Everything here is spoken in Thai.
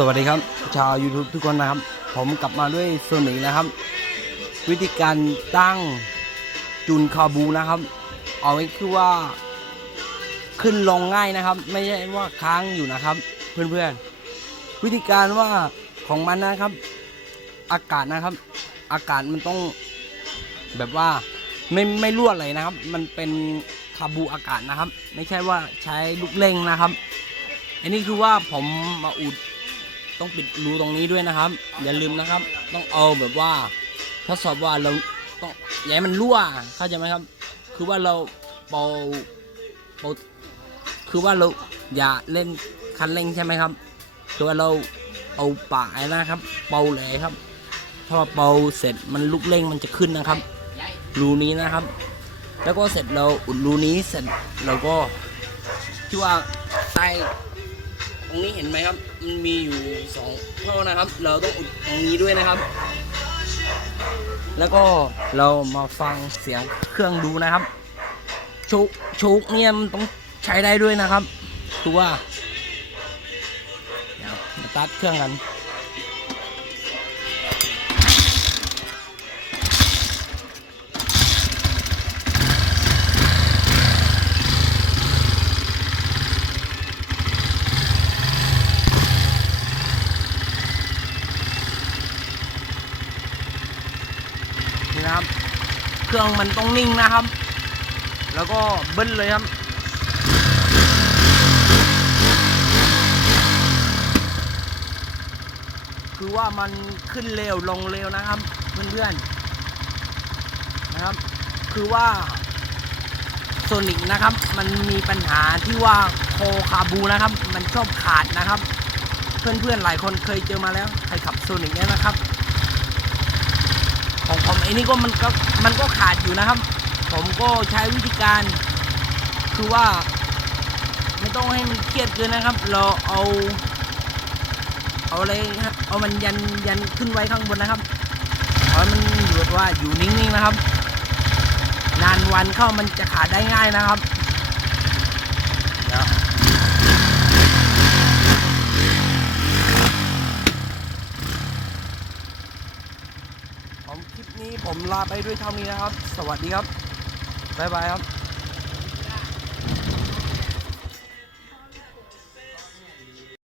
สวัสดีครับ ชาว YouTube ทุกคนนะครับ ผมกลับมาด้วยส่วนหนึ่งนะครับ วิธีการตั้งจุนคาบูนะครับ เอาไว้คือว่า ขึ้นลงง่ายนะครับ ไม่ใช่ว่าค้างอยู่นะครับ เพื่อนๆ วิธีการว่าของมันนะครับ อากาศนะครับ อากาศมันต้องแบบว่าไม่ไม่รั่วไหลนะครับ มันเป็นคาบูอากาศนะครับ ไม่ใช่ว่าใช้ลูกเร่งนะครับ อันนี้คือว่าผมมาอุด ต้องปิดรูตรงนี้ด้วยนะครับ อย่าลืมนะครับ ต้องเอาแบบว่าทดสอบว่าเราต้องอย่าให้มันรั่วเข้าใจไหมครับ คือว่าเราเป่าเป่าคือว่าเราอย่าเล่นคันเร่งใช่ไหมครับ คือว่าเราเอาปากนะครับเป่าเลยครับ ถ้าว่าเป่าเสร็จมันลุกเร่งมันจะขึ้นนะครับ รูนี้นะครับ แล้วก็เสร็จเราอุดรูนี้เสร็จเราก็ที่ว่าใต้ ตรงนี้เห็นไหมครับ มันมีอยู่สองท่อนะครับ เราต้องอุดตรงนี้ด้วยนะครับ แล้วก็เรามาฟังเสียงเครื่องดูนะครับ ชุกชุกเนี่ยมันต้องใช้ได้ด้วยนะครับคือว่า เดี๋ยวมาตัดเครื่องกัน นี่นะครับ เครื่องมันต้องนิ่งนะครับ แล้วก็เบิ้ลเลยครับ คือว่ามันขึ้นเร็วลงเร็วนะครับ เพื่อนๆนะครับ คือว่าโซนิกนะครับ มันมีปัญหาที่ว่าโคคาบูนะครับ มันชอบขาดนะครับ เพื่อนๆหลายคนเคยเจอมาแล้วใครขับโซนิกเนี่ยนะครับ องผมไอ้นี่ก็มันก็มันก็ขาดอยู่นะครับ ผมก็ใช้วิธีการคือว่า ไม่ต้องให้มันเครียดเกินนะครับ เราเอา เอาอะไรครับเอามันยันยันขึ้นไว้ข้างบนนะครับเอาให้มันอยู่ว่าอยู่นิ่งๆนะครับ นานวันเข้ามันจะขาดได้ง่ายนะครับเดี๋ยว คลิปนี้ผมลาไปด้วยเท่านี้นะครับ สวัสดีครับ บ๊ายบายครับ